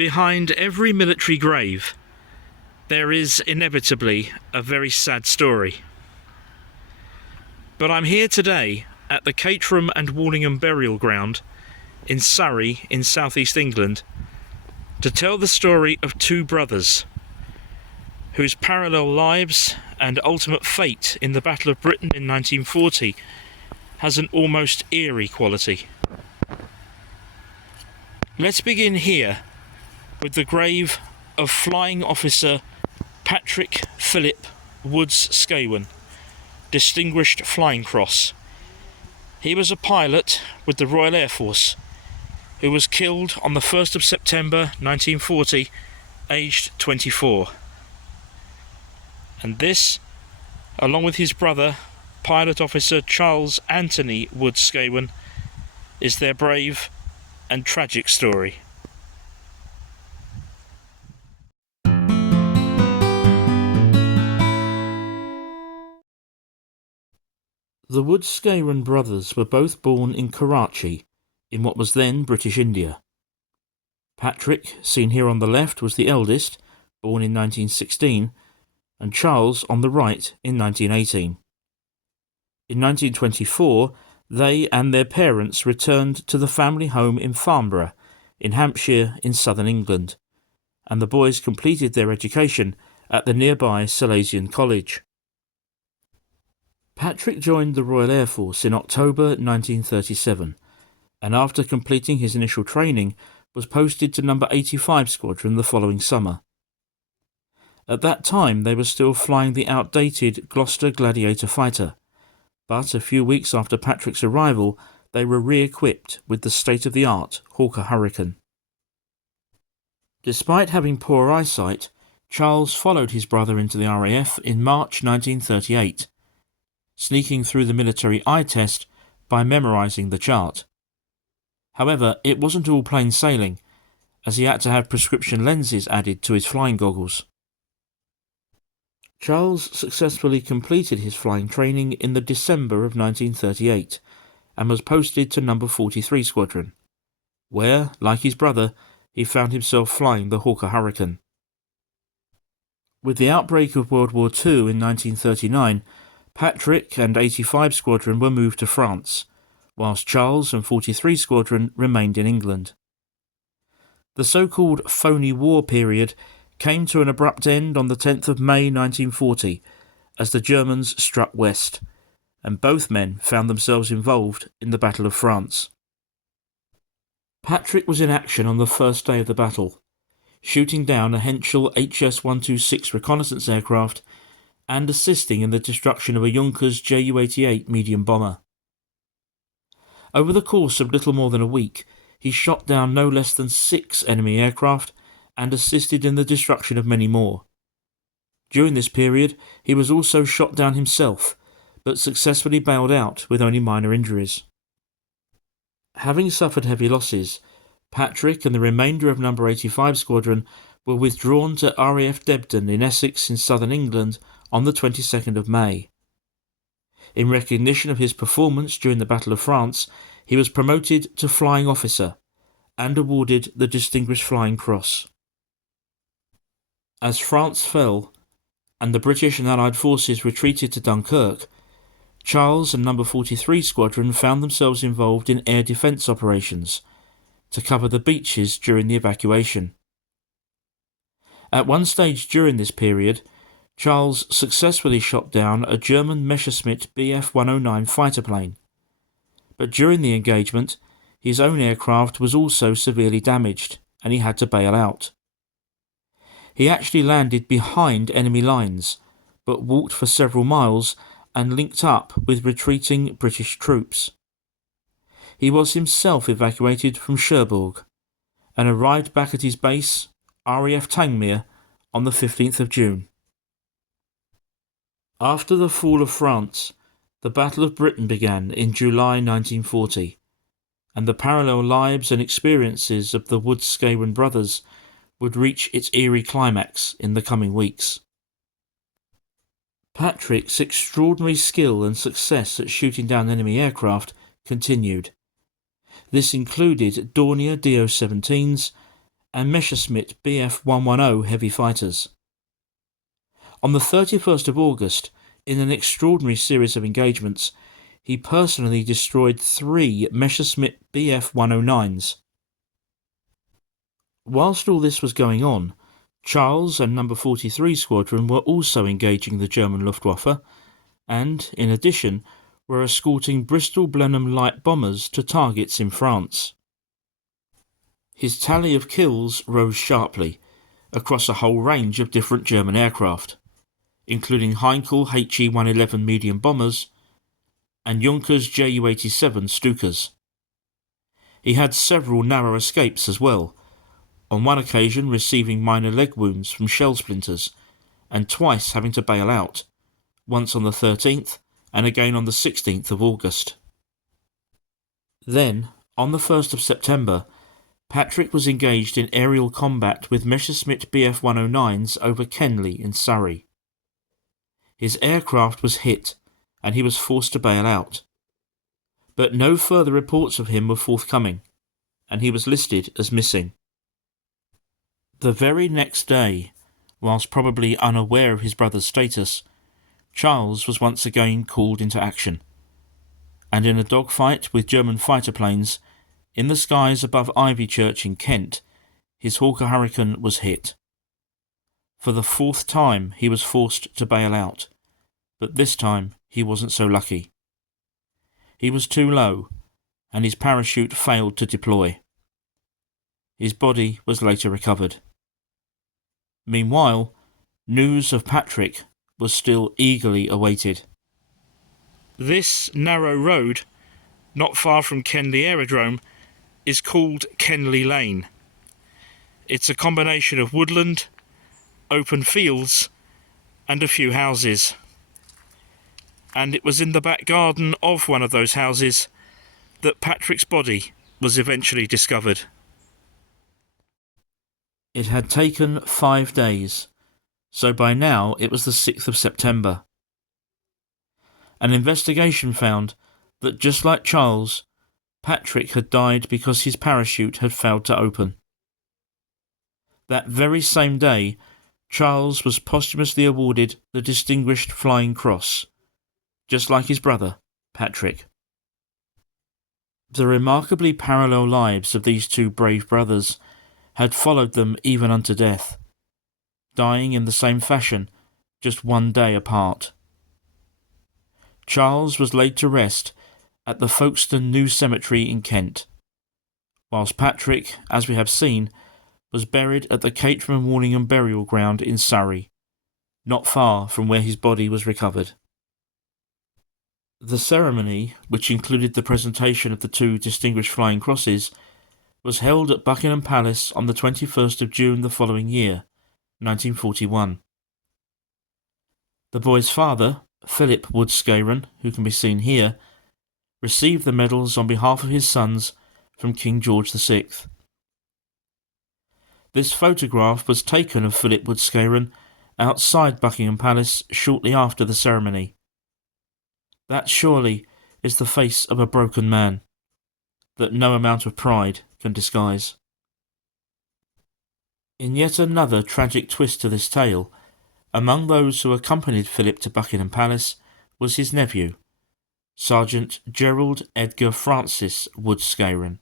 Behind every military grave, there is inevitably a very sad story. But I'm here today at the Caterham and Wallingham Burial Ground in Surrey in southeast England to tell the story of two brothers whose parallel lives and ultimate fate in the Battle of Britain in 1940 has an almost eerie quality. Let's begin here with the grave of Flying Officer Patrick Philip Woods-Scawen, Distinguished Flying Cross. He was a pilot with the Royal Air Force who was killed on the 1st of September 1940, aged 24. And this, along with his brother, Pilot Officer Charles Anthony Woods-Scawen, is their brave and tragic story. The Woods-Scawen brothers were both born in Karachi, in what was then British India. Patrick, seen here on the left, was the eldest, born in 1916, and Charles on the right in 1918. In 1924, they and their parents returned to the family home in Farnborough, in Hampshire in southern England, and the boys completed their education at the nearby Salesian College. Patrick joined the Royal Air Force in October 1937, and after completing his initial training was posted to No. 85 Squadron the following summer. At that time they were still flying the outdated Gloucester Gladiator fighter, but a few weeks after Patrick's arrival they were re-equipped with the state-of-the-art Hawker Hurricane. Despite having poor eyesight, Charles followed his brother into the RAF in March 1938, sneaking through the military eye test by memorising the chart. However, it wasn't all plain sailing, as he had to have prescription lenses added to his flying goggles. Charles successfully completed his flying training in the December of 1938 and was posted to No. 43 Squadron, where, like his brother, he found himself flying the Hawker Hurricane. With the outbreak of World War II in 1939, Patrick and 85 Squadron were moved to France, whilst Charles and 43 Squadron remained in England. The so-called phony war period came to an abrupt end on the 10th of May 1940 as the Germans struck west, and both men found themselves involved in the Battle of France. Patrick was in action on the first day of the battle, shooting down a Henschel HS-126 reconnaissance aircraft and assisting in the destruction of a Junkers Ju-88 medium bomber. Over the course of little more than a week, he shot down no less than 6 enemy aircraft and assisted in the destruction of many more. During this period, he was also shot down himself, but successfully bailed out with only minor injuries. Having suffered heavy losses, Patrick and the remainder of No. 85 Squadron were withdrawn to RAF Debden in Essex in southern England on the 22nd of May. In recognition of his performance during the Battle of France, he was promoted to Flying Officer and awarded the Distinguished Flying Cross. As France fell, and the British and Allied forces retreated to Dunkirk, Charles and No. 43 Squadron found themselves involved in air defence operations to cover the beaches during the evacuation. At one stage during this period, Charles successfully shot down a German Messerschmitt Bf-109 fighter plane, but during the engagement, his own aircraft was also severely damaged and he had to bail out. He actually landed behind enemy lines, but walked for several miles and linked up with retreating British troops. He was himself evacuated from Cherbourg and arrived back at his base, RAF Tangmere, on the 15th of June. After the fall of France, the Battle of Britain began in July 1940, and the parallel lives and experiences of the Woods-Scawen brothers would reach its eerie climax in the coming weeks. Patrick's extraordinary skill and success at shooting down enemy aircraft continued. This included Dornier Do-17s and Messerschmitt Bf-110 heavy fighters. On the 31st of August, in an extraordinary series of engagements, he personally destroyed 3 Messerschmitt Bf-109s. Whilst all this was going on, Charles and No. 43 Squadron were also engaging the German Luftwaffe and, in addition, were escorting Bristol Blenheim light bombers to targets in France. His tally of kills rose sharply across a whole range of different German aircraft, including Heinkel He-111 medium bombers and Junkers Ju-87 Stukas. He had several narrow escapes as well, on one occasion receiving minor leg wounds from shell splinters, and twice having to bail out, once on the 13th and again on the 16th of August. Then, on the 1st of September, Patrick was engaged in aerial combat with Messerschmitt Bf-109s over Kenley in Surrey. His aircraft was hit, and he was forced to bail out. But no further reports of him were forthcoming, and he was listed as missing. The very next day, whilst probably unaware of his brother's status, Charles was once again called into action, and in a dogfight with German fighter planes, in the skies above Ivychurch in Kent, his Hawker Hurricane was hit. For the 4th time he was forced to bail out, but this time he wasn't so lucky. He was too low, and his parachute failed to deploy. His body was later recovered. Meanwhile, news of Patrick was still eagerly awaited. This narrow road, not far from Kenley Aerodrome, is called Kenley Lane. It's a combination of woodland, open fields, and a few houses. And it was in the back garden of one of those houses that Patrick's body was eventually discovered. It had taken 5 days, so by now it was the 6th of September. An investigation found that just like Charles, Patrick had died because his parachute had failed to open. That very same day, Charles was posthumously awarded the Distinguished Flying Cross, just like his brother, Patrick. The remarkably parallel lives of these two brave brothers had followed them even unto death, dying in the same fashion, just 1 day apart. Charles was laid to rest at the Folkestone New Cemetery in Kent, whilst Patrick, as we have seen, was buried at the Caterham Warningham Burial Ground in Surrey, not far from where his body was recovered. The ceremony, which included the presentation of the 2 Distinguished Flying Crosses, was held at Buckingham Palace on the 21st of June the following year, 1941. The boy's father, Philip Woods-Scawen, who can be seen here, received the medals on behalf of his sons from King George VI. This photograph was taken of Philip Woods-Scawen outside Buckingham Palace shortly after the ceremony. That surely is the face of a broken man, that no amount of pride can disguise. In yet another tragic twist to this tale, among those who accompanied Philip to Buckingham Palace was his nephew, Sergeant Gerald Edgar Francis Woods-Scawen,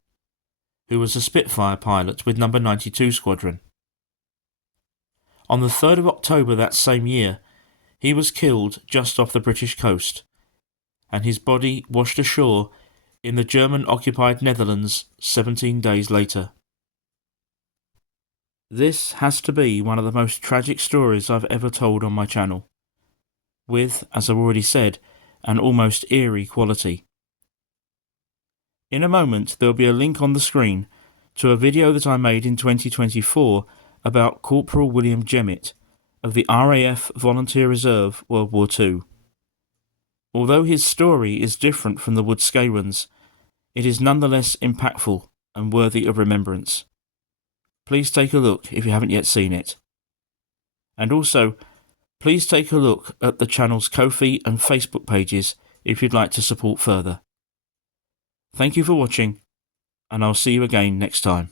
who was a Spitfire pilot with No. 92 Squadron. On the 3rd of October that same year, he was killed just off the British coast, and his body washed ashore in the German-occupied Netherlands 17 days later. This has to be one of the most tragic stories I've ever told on my channel, with, as I've already said, an almost eerie quality. In a moment there will be a link on the screen to a video that I made in 2024 about Corporal William Jemmett of the RAF Volunteer Reserve World War II. Although his story is different from the Woods-Scawens, it is nonetheless impactful and worthy of remembrance. Please take a look if you haven't yet seen it. And also, please take a look at the channel's Ko-fi and Facebook pages if you'd like to support further. Thank you for watching, and I'll see you again next time.